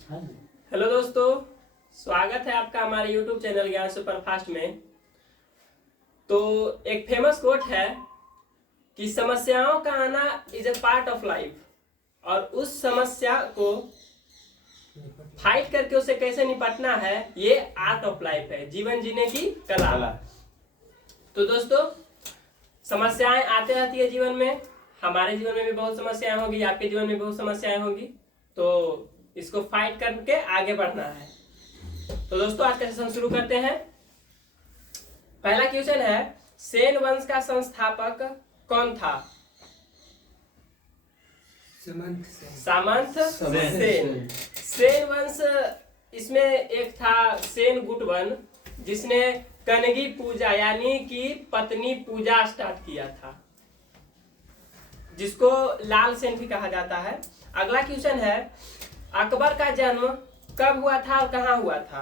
Hello दोस्तों, स्वागत है आपका हमारे YouTube चैनल ज्ञान सुपरफास्ट में। तो एक फेमस कोट है कि समस्याओं का आना is a part of life, और उस समस्या को फाइट करके उसे कैसे निपटना है ये आर्ट ऑफ लाइफ है, जीवन जीने की कला। तो दोस्तों, समस्याएं आते रहती है जीवन में। हमारे जीवन में भी बहुत समस्याएं होगी, आपके जीवन में बहुत समस्याएं होगी। तो इसको फाइट करके आगे बढ़ना है। तो दोस्तों, आज का सेशन शुरू करते हैं। पहला क्वेश्चन है, सेन वंश का संस्थापक कौन था? सामंत सेन। सेन वंश, इसमें एक था सेन गुटवन, जिसने कनगी पूजा यानी कि पत्नी पूजा स्टार्ट किया था, जिसको लाल सेन भी कहा जाता है। अगला क्वेश्चन है, अकबर का जन्म कब हुआ था और कहाँ हुआ था?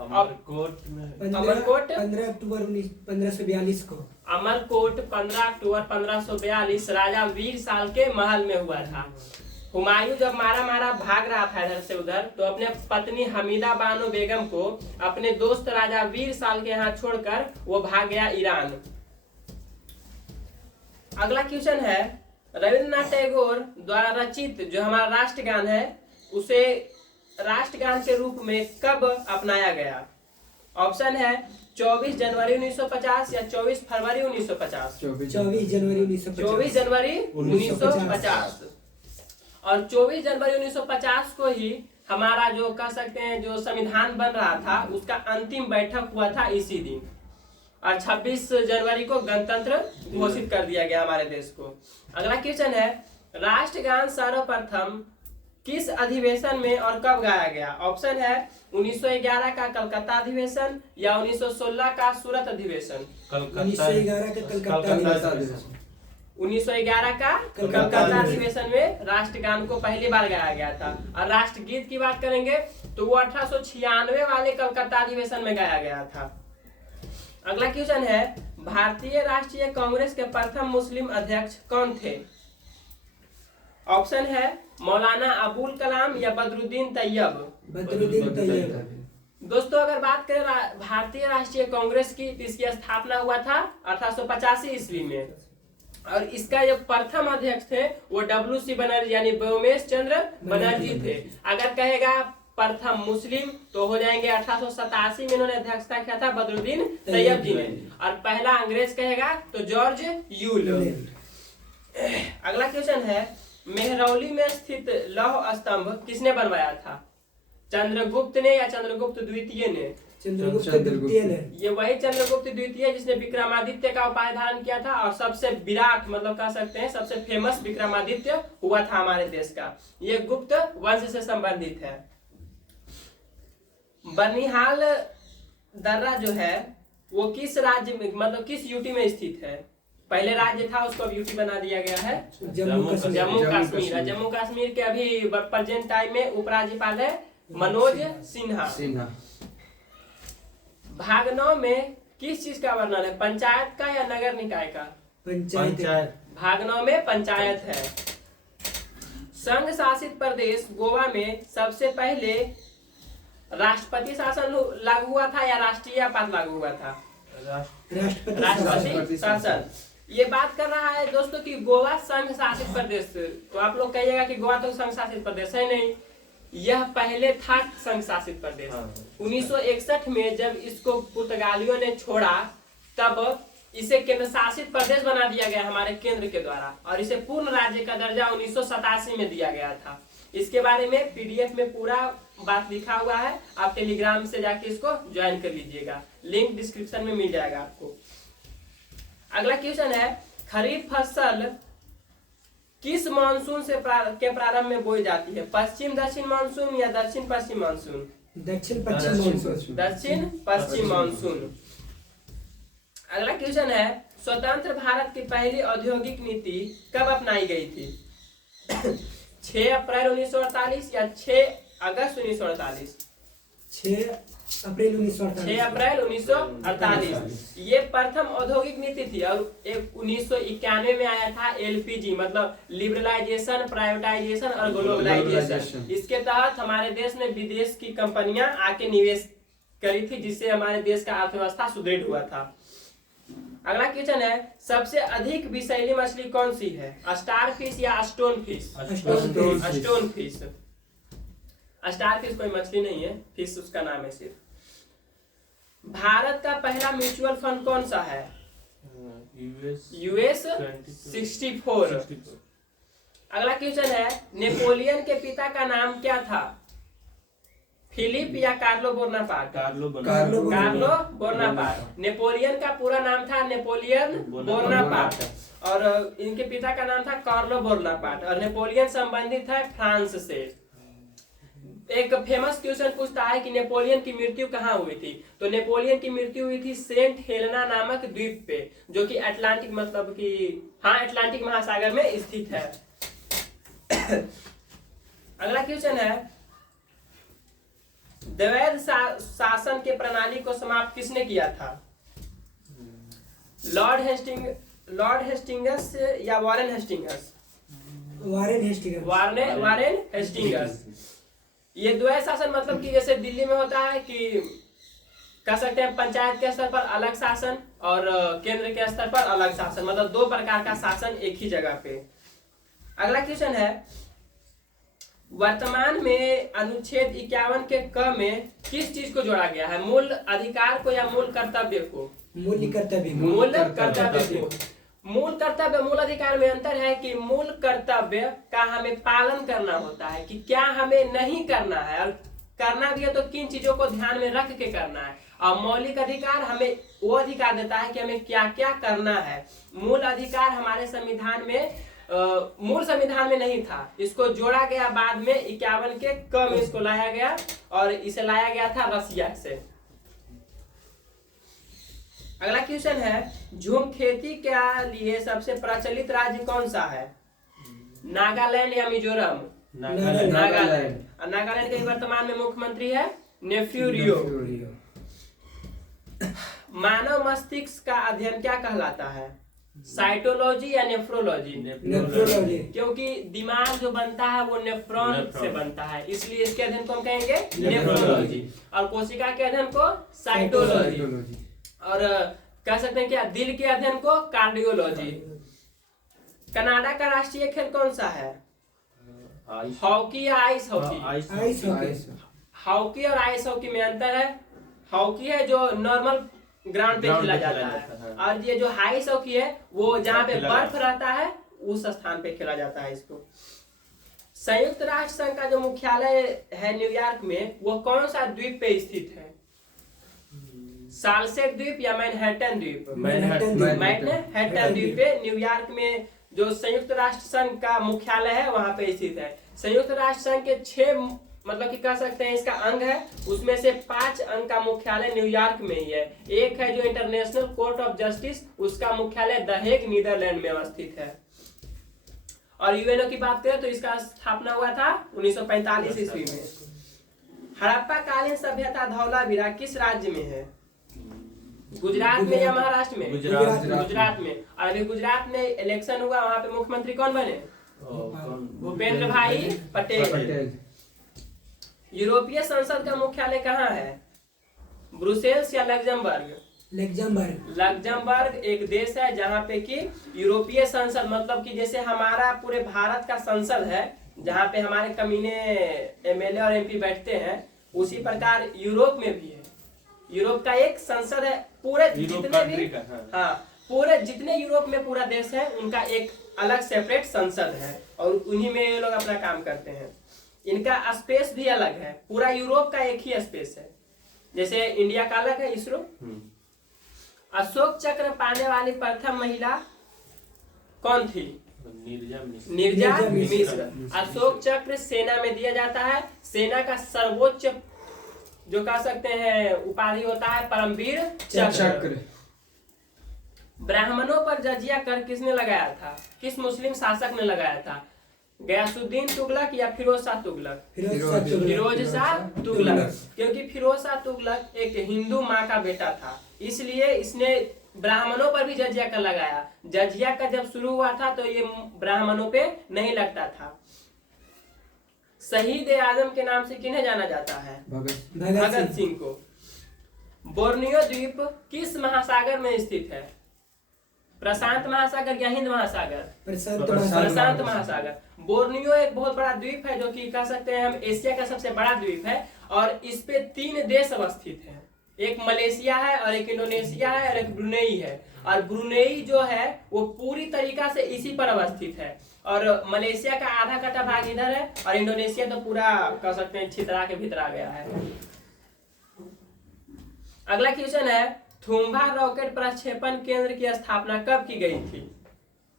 अमरकोट में। अमरकोट 15 अक्टूबर 1542 को। अमरकोट 15 अक्टूबर 1542 राजा वीर साल के महल में हुआ था। हुमायूं जब मारा भाग रहा था इधर से उधर, तो अपने पत्नी हमीदा बानो बेगम को अपने दोस्त राजा वीर साल के यहाँ छोड़कर वो भाग गया ईरान। अगला क्वेश्चन है, रविंद्रनाथ टैगोर द्वारा रचित जो हमारा राष्ट्रगान है, उसे राष्ट्रगान के रूप में कब अपनाया गया? ऑप्शन है 24 जनवरी 1950 या 24 फरवरी 1950। 24 जनवरी 1950। 24 जनवरी 1950। और 24 जनवरी 1950 को ही हमारा जो कह सकते हैं जो संविधान बन रहा था, उसका अंतिम बैठक हुआ था इसी दिन। और 26 जनवरी को गणतंत्र घोषित कर दिया गया हमारे देश को। अगला क्वेश्चन है, राष्ट्रगान सर्वप्रथम किस अधिवेशन में और कब गाया गया? ऑप्शन है 1911 का कलकत्ता अधिवेशन या 1916 का सूरत अधिवेशन। 1911 का कलकत्ता अधिवेशन। 1911 का कलकत्ता अधिवेशन में राष्ट्रगान को पहली बार गाया गया था। और राष्ट्रगीत की बात करेंगे तो वो 1896 वाले कलकत्ता अधिवेशन में गाया गया था। अगला क्वेश्चन है, भारतीय राष्ट्रीय कांग्रेस के प्रथम मुस्लिम अध्यक्ष कौन थे? ऑप्शन है मौलाना अबुल कलाम या बदरुद्दीन तैयब। बदरुद्दीन तैयब। दोस्तों, अगर बात करें भारतीय राष्ट्रीय कांग्रेस की, तो इसकी स्थापना हुआ था 1885 ईस्वी में। और इसका जो प्रथम अध्यक्ष थे वो WC बनर्जी यानी व्योमेश चंद्र बनर्जी थे। अगर कहेगा प्रथम मुस्लिम तो हो जाएंगे 1887 में इन्होंने अध्यक्षता किया था बदरुद्दीन तैयब जी ने। और पहला अंग्रेज कहेगा तो जॉर्ज यूल। अगला क्वेश्चन है, मेहरौली में स्थित लौह स्तंभ किसने बनवाया था? चंद्रगुप्त ने या चंद्रगुप्त द्वितीय ने? चंद्रगुप्त द्वितीय ने। ये वही चंद्रगुप्त द्वितीय जिसने विक्रमादित्य का उपाय धारण किया था, और सबसे विराट मतलब कह सकते हैं सबसे फेमस विक्रमादित्य हुआ था हमारे देश का। ये गुप्त वंश से संबंधित है। बनिहाल दर्रा जो है वो किस राज्य में मतलब किस यूटी में स्थित है? पहले राज्य था, उसको अब यूटी बना दिया गया है जम्मू कश्मीर। जम्मू कश्मीर के अभी प्रेजेंट टाइम में उपराज्यपाल है मनोज सिन्हा। भाग 9 में किस चीज का वर्णन है? पंचायत का या नगर निकाय का? पंचायत। भाग 9 में पंचायत है। संघ शासित प्रदेश गोवा में सबसे पहले राष्ट्रपति शासन लागू हुआ था या राष्ट्रीय आपात लागू हुआ था? राष्ट्रपति शासन। ये बात कर रहा है दोस्तों कि गोवा संघ शासित प्रदेश, तो आप लोग कहिएगा कि गोवा तो संघ शासित प्रदेश है नहीं, यह पहले था संघ शासित प्रदेश। 1961 में जब इसको पुर्तगालियों ने छोड़ा, तब इसे केंद्र शासित प्रदेश बना दिया गया हमारे केंद्र के द्वारा, और इसे पूर्ण राज्य का दर्जा 1987 में दिया गया था। इसके बारे में PDF में पूरा बात लिखा हुआ है, आप टेलीग्राम से जाके इसको ज्वाइन कर लीजिएगा, लिंक डिस्क्रिप्शन में मिल जाएगा आपको। अगला क्वेश्चन है, खरीफ फसल किस मानसून से के प्रारंभ में बोई जाती है? पश्चिम दक्षिण मानसून या दक्षिण पश्चिम मानसून? दक्षिण पश्चिम मानसून। दक्षिण पश्चिम मानसून। अगला क्वेश्चन है, स्वतंत्र भारत की पहली औद्योगिक नीति कब अपनाई गई थी? 6 अप्रैल 1948 या 6 अगस्त 1948? 6 अप्रैल 1948 6 अप्रैल 1948 ये प्रथम औद्योगिक नीति थी। और एक 1991 में आया था एलपीजी, मतलब लिबरलाइजेशन, प्राइवेटाइजेशन और ग्लोबलाइजेशन। इसके तहत हमारे देश में विदेश की कंपनियां आके निवेश करी थी, जिससे हमारे देश का अर्थव्यवस्था सुदृढ़ हुआ था। अगला क्वेश्चन है, सबसे अधिक विषैली मछली कौन सी है? स्टार फिश या stone fish? Stone fish. Star fish कोई मछली नहीं है, फिश उसका नाम है सिर्फ। भारत का पहला म्यूचुअल फंड कौन सा है? यूएस 64। अगला क्वेश्चन है, नेपोलियन के पिता का नाम क्या था? फिलिप या Carlo Bonaparte? Carlo Bonaparte. Napoleon का पूरा नाम था नेपोलियन बोनापार्ट और इनके पिता का नाम था कार्लो बोनापार्ट। और नेपोलियन संबंधित है फ्रांस से। एक फेमस क्वेश्चन पूछता है कि नेपोलियन की मृत्यु कहाँ हुई थी? तो नेपोलियन की मृत्यु हुई थी सेंट हेलेना नामक द्वीप पे, जो कि अटलांटिक, मतलब कि अटलांटिक महासागर में स्थित है। अगला क्वेश्चन है, द्वैध शासन के प्रणाली को समाप्त किसने किया था? लॉर्ड हेस्टिंगस या वॉरेन हेस्टिंगस? Warren Hastings. ये द्वैध शासन मतलब कि जैसे दिल्ली में होता है कि कह सकते हैं पंचायत के स्तर पर अलग शासन और केंद्र के स्तर पर अलग शासन, मतलब दो प्रकार का शासन एक ही जगह पे। अगला क्वेश्चन है, वर्तमान में अनुच्छेद 51 के क में किस चीज को जोड़ा गया है? मूल अधिकार को या मूल कर्तव्य को? मूल कर्तव्य को। मूल कर्तव्य मूल अधिकार में अंतर है कि मूल कर्तव्य का हमें पालन करना होता है कि क्या हमें नहीं करना है, और करना भी है तो किन चीजों को ध्यान में रख के करना है। और मौलिक अधिकार हमें वो अधिकार देता है कि हमें क्या क्या करना है। मूल अधिकार हमारे संविधान में मूल संविधान में नहीं था, इसको जोड़ा गया बाद में 51 के क में इसको लाया गया, और इसे लाया गया था रसिया से। अगला क्वेश्चन है, झूम खेती के लिए सबसे प्रचलित राज्य कौन सा है? नागालैंड या मिजोरम? नागालैंड। नागालैंड के वर्तमान में मुख्यमंत्री है नेफ्यू रियो। मानव मस्तिष्क का अध्ययन क्या कहलाता है? साइटोलॉजी या नेफ्रोलॉजी? नेफ्रोलॉजी, क्योंकि दिमाग जो बनता है वो नेफ्रॉन से बनता है, इसलिए इसके अध्ययन को हम कहेंगे नेफ्रोलॉजी। और कोशिका के अध्ययन को साइटोलॉजी। और कह सकते हैं क्या, दिल के अध्ययन को कार्डियोलॉजी। कनाडा का राष्ट्रीय खेल कौन सा है? हॉकी या आइस हॉकी? हॉकी और आइस हॉकी में अंतर है। हॉकी है जो नॉर्मल ग्राउंड पे खेला जाता है, और ये जो आइस हॉकी है वो जहाँ पे बर्फ रहता है उस स्थान पे खेला जाता है इसको। संयुक्त राष्ट्र संघ का जो मुख्यालय है न्यूयॉर्क में, वो कौन सा द्वीप पे स्थित है? साल्सेट द्वीप या मैनहट्टन द्वीप? मैनहट्टन द्वीप पे न्यूयॉर्क में जो संयुक्त राष्ट्र संघ का मुख्यालय है वहां पे स्थित है। संयुक्त राष्ट्र संघ के 6 मतलब कि कह सकते हैं इसका अंग है, उसमें से 5 अंग का मुख्यालय न्यूयॉर्क में ही है। एक है जो इंटरनेशनल कोर्ट ऑफ जस्टिस, उसका मुख्यालय द हेग नीदरलैंड में अवस्थित है। और यूएनओ की बात करें तो इसका स्थापना हुआ था 1945 ईस्वी में। हड़प्पा कालीन सभ्यता धौलावीरा किस राज्य में है? गुजरात में या महाराष्ट्र में? गुजरात में। और अभी गुजरात में इलेक्शन हुआ, वहां पे मुख्यमंत्री कौन बने? भूपेंद्र भाई पटेल। यूरोपीय संसद का मुख्यालय कहाँ है? ब्रुसेल्स या लग्जमबर्ग? लग्जमबर्ग एक देश है जहाँ पे कि यूरोपीय संसद, मतलब कि जैसे हमारा पूरे भारत का संसद है जहाँ पे हमारे कमीने एमएलए और एमपी बैठते हैं, उसी प्रकार यूरोप में भी है। यूरोप का एक संसद है। पूरे जितने भी पूरे जितने यूरोप में पूरा देश है उनका एक अलग सेपरेट संसद है, और उन्हीं में ये लोग अपना काम करते हैं। इनका स्पेस भी अलग है। पूरा यूरोप का एक ही स्पेस है, जैसे इंडिया का अलग है इसरो। अशोक चक्र पाने वाली प्रथम महिला कौन थी? नीरजा मिश्र। अशोक चक्र सेना में दिया जाता है। सेना का सर्वोच्च जो कह सकते हैं उपाधि होता है परमवीर चक्र। ब्राह्मणों पर जजिया कर किसने लगाया था? किस मुस्लिम शासक ने लगाया था? गयासुद्दीन तुगलक या फिरोज शाह तुगलक? फिरोज शाह तुगलक, तुगलक। क्योंकि फिरोज शाह तुगलक एक हिंदू माँ का बेटा था, इसलिए इसने ब्राह्मणों पर भी जजिया कर लगाया। जजिया का जब शुरू हुआ था तो ये ब्राह्मणों पे नहीं लगता था। शहीद ए आजम के नाम से किन्हें जाना जाता है? भगत सिंह को। बोर्नियो द्वीप किस महासागर में स्थित है? प्रशांत महासागर या हिंद महासागर? प्रशांत महासागर। बोर्नियो एक बहुत बड़ा द्वीप है जो कि कह सकते हैं हम एशिया का सबसे बड़ा द्वीप है, और इस पे 3 देश अवस्थित हैं। एक मलेशिया है, और एक इंडोनेशिया है, और एक ब्रुनेई है। और ब्रुनेई जो है वो पूरी तरीका से इसी पर अवस्थित है, और मलेशिया का आधा कटा भाग इधर है, और इंडोनेशिया तो पूरा कह सकते हैं छितरा के भीतर आ गया है। अगला क्वेश्चन है, थुम्बा रॉकेट प्रक्षेपण केंद्र की स्थापना कब की गई थी?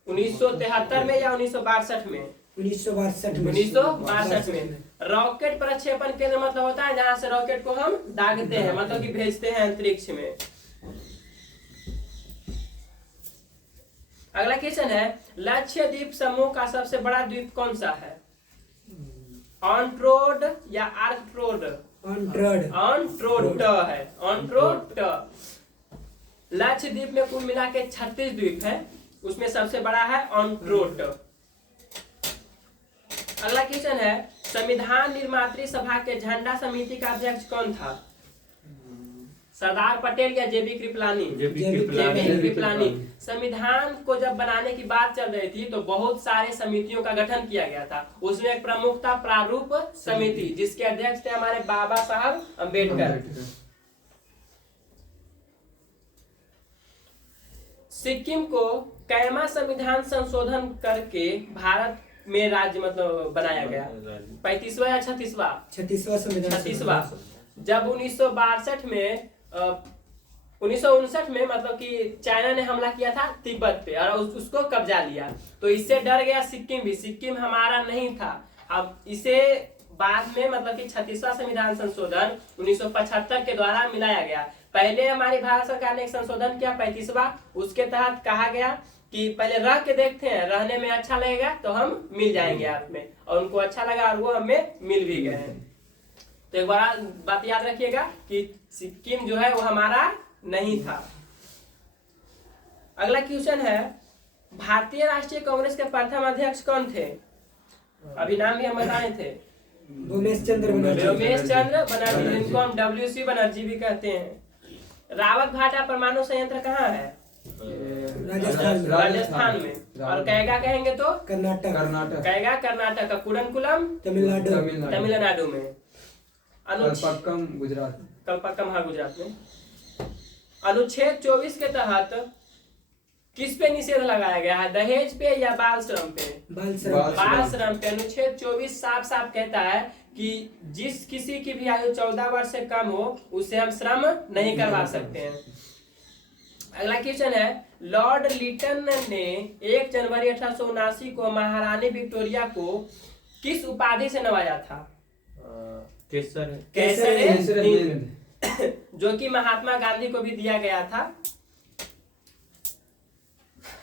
1973 में या 1962 में? 1962 में। रॉकेट प्रक्षेपण केंद्र मतलब होता है जहां से रॉकेट को हम दागते हैं, मतलब कि भेजते हैं अंतरिक्ष में। अगला क्वेश्चन है, लक्षद्वीप समूह का सबसे बड़ा द्वीप कौन सा है? ऑनट्रोड या आर्कट्रोड? ऑनट्रोड है, ऑनट्रोड। लक्षद्वीप में कुल मिला के 36 द्वीप है, उसमें सबसे बड़ा है ऑनट्रोड। अगला क्वेश्चन है, संविधान निर्मात्री सभा के झंडा समिति का अध्यक्ष कौन था? सरदार पटेल या जेबी कृपलानी? जेबी कृपलानी। संविधान को जब बनाने की बात चल रही थी तो बहुत सारे समितियों का गठन किया गया था, उसमें एक प्रमुख था प्रारूप समिति, जिसके अध्यक्ष थे हमारे बाबा साहब अम्बेडकर। सिक्किम को कैमा संविधान संशोधन करके भारत में राज्य मतलब बनाया गया? 35वां या 36वां? 36वां। जब 1962 में 1959 में मतलब कि चाइना ने हमला किया था तिब्बत पे और उसको कब्जा लिया, तो इससे डर गया सिक्किम भी। सिक्किम हमारा नहीं था। अब इसे बाद में मतलब कि 36वां संविधान संशोधन 1975 के द्वारा मिलाया गया। पहले हमारी भारत सरकार ने एक संशोधन किया 35वां, उसके तहत कहा गया कि पहले रह के देखते हैं, रहने में अच्छा लगेगा तो हम मिल जाएंगे आप में, और उनको अच्छा लगा और वो हमें मिल भी गए हैं। तो एक बार बात याद रखिएगा कि सिक्किम जो है वो हमारा नहीं था। अगला क्वेश्चन है, भारतीय राष्ट्रीय कांग्रेस के प्रथम अध्यक्ष कौन थे? अभी नाम भी हम बताए थे, उमेश चंद्र बनर्जी, जिनको हम WC बनर्जी भी कहते हैं। रावत भाटा परमाणु संयंत्र कहाँ है? राजस्थान में। और कैगा कहेंगे तो कर्नाटक। कैगा कर्नाटक, कुडनकुलम तमिलनाडु में, कलपक्कम गुजरात। कलपक्कम हाँ गुजरात में। अनुच्छेद 24 के तहत किस पे निषेध लगाया गया है? दहेज पे या बाल श्रम पे? बाल श्रम पे। अनुच्छेद 24 साफ साफ कहता है कि जिस किसी की भी आयु 14 वर्ष से कम हो उसे हम श्रम नहीं करवा सकते हैं। अगला क्वेश्चन है, लॉर्ड लिटन ने 1 जनवरी 1879 को महारानी विक्टोरिया को किस उपाधि से नवाजा था? केसर हिंद, जो कि महात्मा गांधी को भी दिया गया था।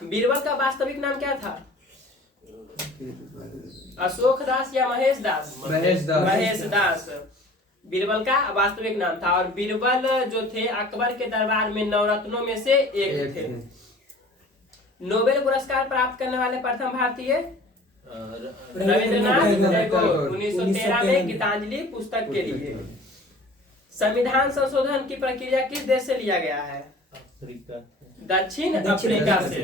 बीरबल का वास्तविक नाम क्या था? अशोक दास या महेश दास? महेश दास बीरबल का वास्तविक नाम था। और बीरबल जो थे अकबर के दरबार में नवरत्नों में से एक थे। नोबेल पुरस्कार प्राप्त करने वाले प्रथम भारतीय? रविंद्रनाथ टैगोर, 1913 में गीतांजलि पुस्तक के लिए। संविधान संशोधन की प्रक्रिया किस देश से लिया गया है? दक्षिण अफ्रीका से।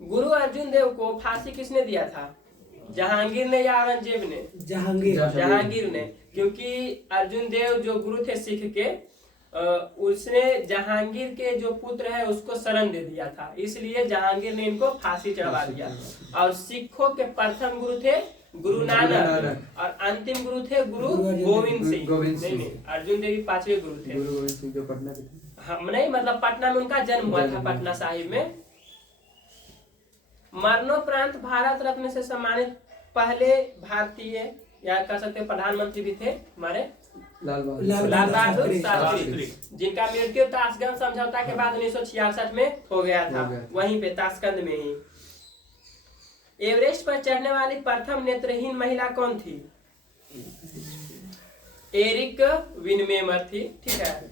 गुरु अर्जुन देव को फांसी किसने दिया था? जहांगीर ने या औरंगजेब ने? जहांगीर ने, क्योंकि अर्जुन देव जो गुरु थे सिख के, उसने जहांगीर के जो पुत्र है उसको शरण दे दिया था, इसलिए जहांगीर ने इनको फांसी चढ़वा दिया। और सिखों के प्रथम गुरु थे गुरु नानक, और अंतिम गुरु थे गुरु गोविंद सिंह। नहीं, अर्जुन देव 5वें गुरु थे। गुरु गोविंद सिंह जो पटना के थे। हम नहीं, मतलब पटना में उनका जन्म हुआ था, पटना साहिब में। मरणोपरांत भारत रत्न से सम्मानित पहले भारतीय या कह सकते हैं प्रधानमंत्री भी थे हमारे लाल बहादुर शास्त्री, जिनका मृत्यु ताशकंद समझौता के बाद 1966 में हो गया था, वहीं पे ताशकंद में ही। एवरेस्ट पर चढ़ने वाली प्रथम नेत्रहीन महिला कौन थी? एरिक विनमेमर थी। ठीक है।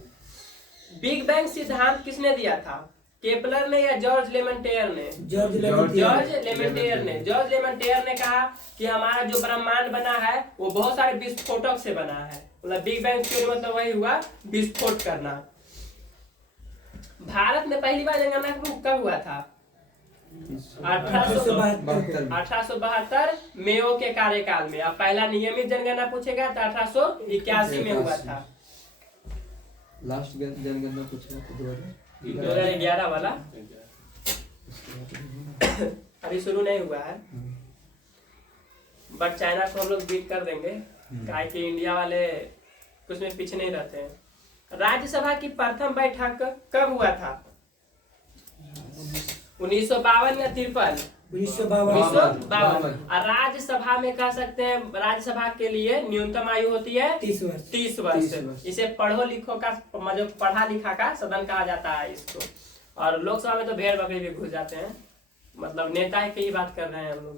बिग बैंग सिद्धांत किसने दिया था? केपलर ने या जॉर्ज लेमंटेयर ने? जॉर्ज जॉर्ज लेमंटेयर ने। जॉर्ज लेमंटेयर ने कहा कि हमारा जो ब्रह्मांड बना है वो बहुत सारे विस्फोटक से बना है। मतलब बिग बैंग थ्योरी मतलब वही हुआ, विस्फोट करना। भारत में पहली बार जनगणना कब हुआ था? 1872 मेयो के कार्यकाल में। अब पहला नियमित जनगणना पूछेगा तो 1881 में हुआ था। लास्ट जनगणना पूछा था 2011 वाला अभी शुरू नहीं हुआ है, बट चाइना को हम लोग बीट कर देंगे, काहे कि इंडिया वाले कुछ में पीछे नहीं रहते हैं। राज्यसभा की प्रथम बैठक कब हुआ था? 1952 या 53? 1952। और राज्यसभा में कह सकते हैं राज्यसभा के लिए न्यूनतम आयु होती है 30 वर्ष। इसे पढ़ो लिखो का मतलब पढ़ा लिखा का सदन कहा जाता है इसको। और लोकसभा में तो भेड़ बकरी भी घुस जाते हैं, मतलब नेता की ही बात कर रहे हैं हम लोग।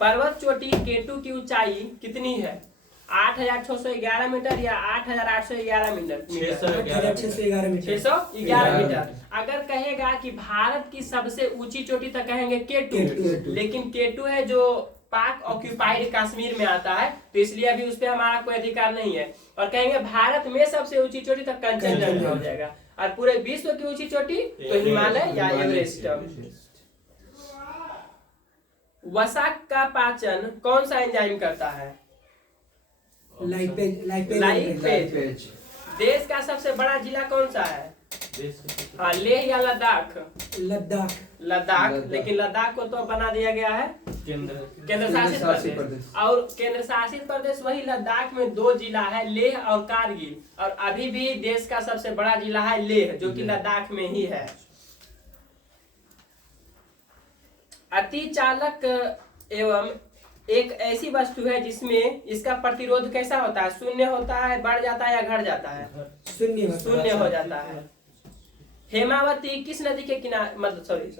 पर्वत चोटी केटू की ऊंचाई कितनी है? 8611 मीटर या 8811 मीटर? 611 मीटर। 611 मीटर। अगर कहेगा कि भारत की सबसे ऊंची चोटी तो कहेंगे केटू, लेकिन केटू है जो पाक ऑक्यूपाइड कश्मीर में आता है, तो इसलिए अभी उस पर हमारा कोई अधिकार नहीं है। और कहेंगे भारत में सबसे ऊंची चोटी तो कंचनजंगा हो जाएगा। और पूरे विश्व की ऊंची चोटी तो हिमालय या एवरेस्ट। वसा का पाचन कौन सा एंजाइम करता है? लाइपेज। देश का सबसे बड़ा जिला कौन सा है? हाँ, लेह या लद्दाख? लद्दाख। लेकिन लद्दाख को तो बना दिया गया है केंद्र शासित प्रदेश। और केंद्र शासित प्रदेश वही लद्दाख में 2 जिला है, लेह और कारगिल। और अभी भी देश का सबसे बड़ा जिला है लेह, जो कि लद्दाख में ही है। अतिचालक एवं एक ऐसी वस्तु है जिसमें इसका प्रतिरोध कैसा होता है? शून्य होता है, बढ़ जाता है या घट जाता है? शून्य हो जाता है। हेमावती किस नदी के किनारे मतलब सॉरी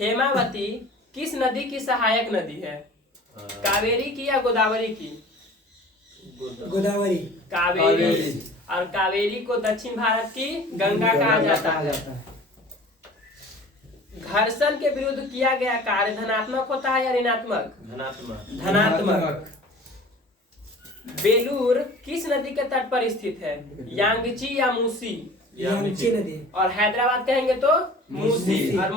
हेमावती किस नदी की सहायक नदी है? कावेरी की या गोदावरी की? गोदावरी। कावेरी। और कावेरी को दक्षिण भारत की गंगा कहा जाता है। घर्षण के विरुद्ध किया गया कार्य धनात्मक होता है या ऋणात्मक? धनात्मक। बेलूर किस नदी के तट पर स्थित है? यांगची या मूसी? यांगची नदी। और हैदराबाद कहेंगे तो मूसी। और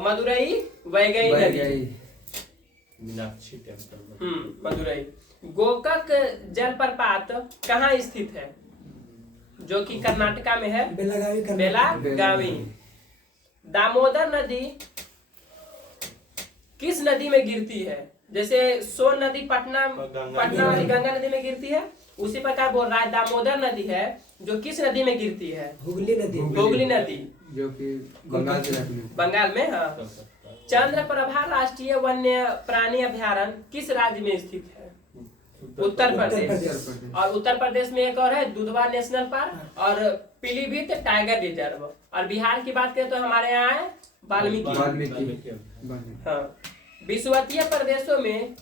मदुरई वैगई नदी। मीनाक्षी टेम्पल। मदुरई। गोकक जलप्रपात कहाँ स्थित है? जो कि कर्नाटका में है, बेलागावी। दामोदर नदी किस नदी में गिरती है? जैसे सोन नदी पटना वाली गंगा नदी में गिरती है, उसी प्रकार बोल रहा है दामोदर नदी है जो किस नदी में गिरती है? हुगली नदी, जो कि बंगाल में। हाँ। चंद्रप्रभा राष्ट्रीय वन्य प्राणी अभ्यारण्य किस राज्य में स्थित है? उत्तर प्रदेश। और उत्तर प्रदेश में एक और है दुधवा नेशनल पार्क और पीलीभीत टाइगर रिजर्व। और बिहार की बात करें तो हमारे यहाँ है वाल्मीकि। हाँ। विषुवतीय प्रदेशों में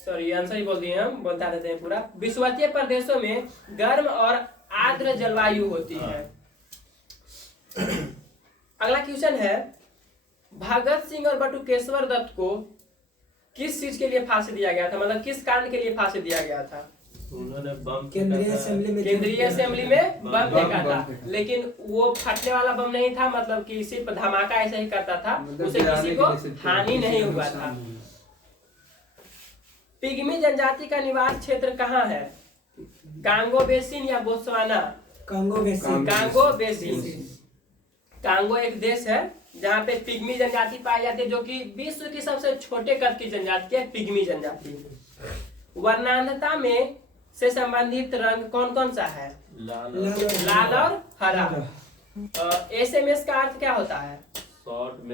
आंसर ही बोल दिए हम, बता देते हैं पूरा। विषुवतीय प्रदेशों में गर्म और आर्द्र जलवायु होती है। अगला क्वेश्चन है, भगत सिंह और बटुकेश्वर दत्त को किस चीज के लिए फांसी दिया गया था? मतलब किस कांड के लिए फांसी दिया गया था? उन्होंने बम केंद्रीय असेंबली में बम फेंका था, लेकिन वो फटने वाला बम नहीं था, मतलब कि सिर्फ धमाका ऐसा ही करता था, उसे किसी को हानि नहीं हुआ था। पिग्मी जनजाति का निवास क्षेत्र कहाँ है? कांगो बेसिन या बोत्सवाना? Congo basin. कांगो एक देश है जहाँ पे पिग्मी जनजाति पाई जाती है, जो कि विश्व की सबसे छोटे कद की जनजाति है पिग्मी जनजाति। वर्णांधता में से संबंधित रंग कौन कौन सा है? लाल और हरा। SMS का अर्थ क्या होता है? शॉर्ट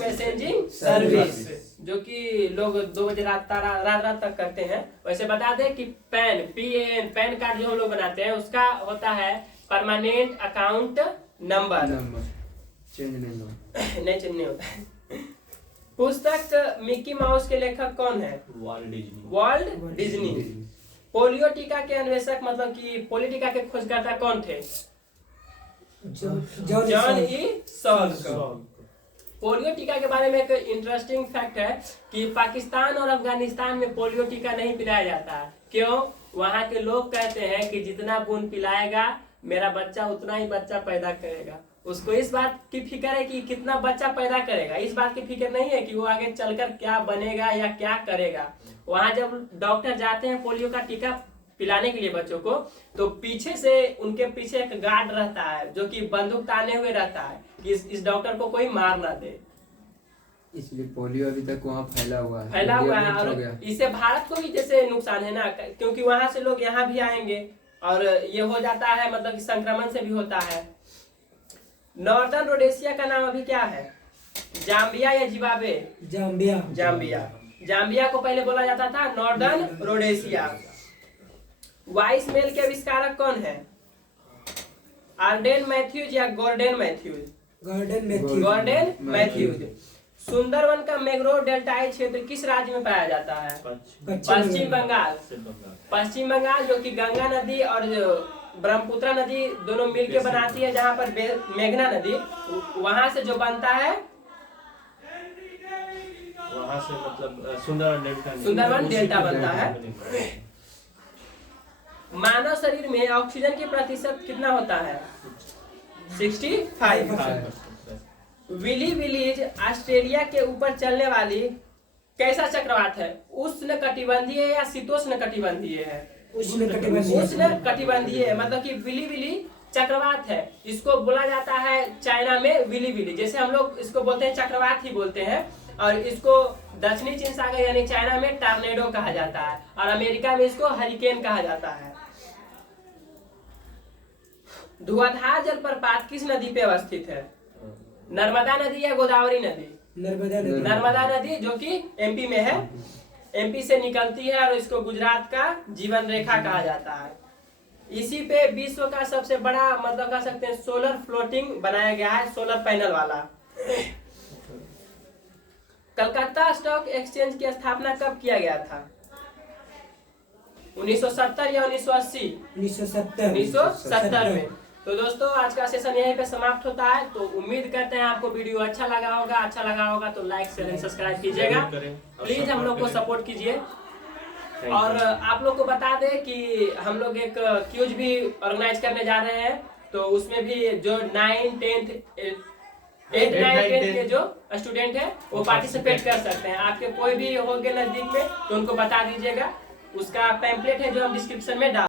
मैसेजिंग सर्विस, जो कि लोग 2 बजे रात तक करते हैं। वैसे बता दें कि PAN पैन कार्ड जो हम लोग बनाते हैं उसका होता है परमानेंट अकाउंट नंबर। चेंज नहीं नहीं होता है। पुस्तक मिक्की माउस के लेखक कौन है? Walt Disney. Walt Disney. Polio टीका के अन्वेषक मतलब कि पोलियो टीका के खोजकर्ता कौन थे? John E Salk. पोलियो टीका के बारे में एक इंटरेस्टिंग फैक्ट है कि पाकिस्तान और अफगानिस्तान में पोलियो टीका नहीं पिलाया जाता है। क्यों? वहाँ के लोग कहते हैं कि जितना बूंद पिलाएगा मेरा बच्चा उतना ही बच्चा पैदा करेगा। उसको इस बात की फिक्र है कि कितना बच्चा पैदा करेगा, इस बात की फिक्र नहीं है कि वो आगे चलकर क्या बनेगा या क्या करेगा। वहाँ जब डॉक्टर जाते हैं पोलियो का टीका पिलाने के लिए बच्चों को, तो पीछे से उनके पीछे एक गार्ड रहता है जो कि बंदूक ताने हुए रहता है कि इस डॉक्टर को कोई मार ना दे। इसलिए पोलियो अभी तक वहाँ फैला हुआ है। फैला हुआ है इंडिया में और हो गया। इससे भारत को भी जैसे नुकसान है ना, क्योंकि वहां से लोग यहाँ भी आएंगे और ये हो जाता है, मतलब कि संक्रमण से भी होता है। नॉर्दर्न रोडेशिया का नाम अभी क्या है? जाम्बिया या जिम्बाब्वे? जाम्बिया। जाम्बिया। जाम्बिया को पहले बोला जाता था नॉर्दर्न रोडेशिया। वाइस मेल के आविष्कारक कौन है? आर्डेन मैथ्यूज या Gordon Matthews? Gordon Matthews. Gordon Matthews. Sundarban का मैंग्रोव डेल्टाई क्षेत्र किस राज्य में पाया जाता है? पश्चिम बंगाल। पश्चिम बंगाल जो कि गंगा नदी और ब्रह्मपुत्र नदी दोनों मिलके बनाती है, जहाँ पर मेघना नदी वहां से जो बनता है वहाँ से मतलब सुंदरवन डेल्टा बनता है। मानव शरीर में ऑक्सीजन की प्रतिशत कितना होता है? 65। विली विलीज ऑस्ट्रेलिया के ऊपर चलने वाली कैसा चक्रवात है? उष्ण कटिबंधीय या शीतोष्ण कटिबंधीय है? उष्ण कटिबंधीय है, मतलब कि विली विली चक्रवात है। इसको बोला जाता है चाइना में विली विली, जैसे हम लोग इसको बोलते हैं चक्रवात ही बोलते हैं, और इसको दक्षिणी चीन सागर यानी चाइना में टॉर्नेडो कहा जाता है और अमेरिका में इसको हरिकेन कहा जाता है। धुआंधार जलप्रपात किस नदी पे अवस्थित है? नर्मदा नदी या गोदावरी नदी? नर्मदा नदी जो कि एमपी में है, एमपी से निकलती है और इसको गुजरात का जीवन रेखा कहा जाता है। इसी पे विश्व का सबसे बड़ा मतलब कह सकते हैं सोलर फ्लोटिंग बनाया गया है, सोलर पैनल वाला। कलकत्ता स्टॉक एक्सचेंज की स्थापना कब किया गया था? 1970 या 1980? 1970 में। तो दोस्तों आज का सेशन यहीं पे समाप्त होता है। तो उम्मीद करते हैं आपको वीडियो अच्छा लगा होगा तो लाइक शेयर एंड सब्सक्राइब कीजिएगा। प्लीज हम लोग को सपोर्ट कीजिए। और आप लोग को बता दें कि हम लोग एक क्यूज भी ऑर्गेनाइज करने जा रहे हैं, तो उसमें भी जो 9, 10, 8, 9, 10 के जो स्टूडेंट है वो पार्टिसिपेट कर सकते हैं। आपके कोई भी होंगे नजदीक में तो उनको बता दीजिएगा। उसका पैम्पलेट है जो हम डिस्क्रिप्शन में डाल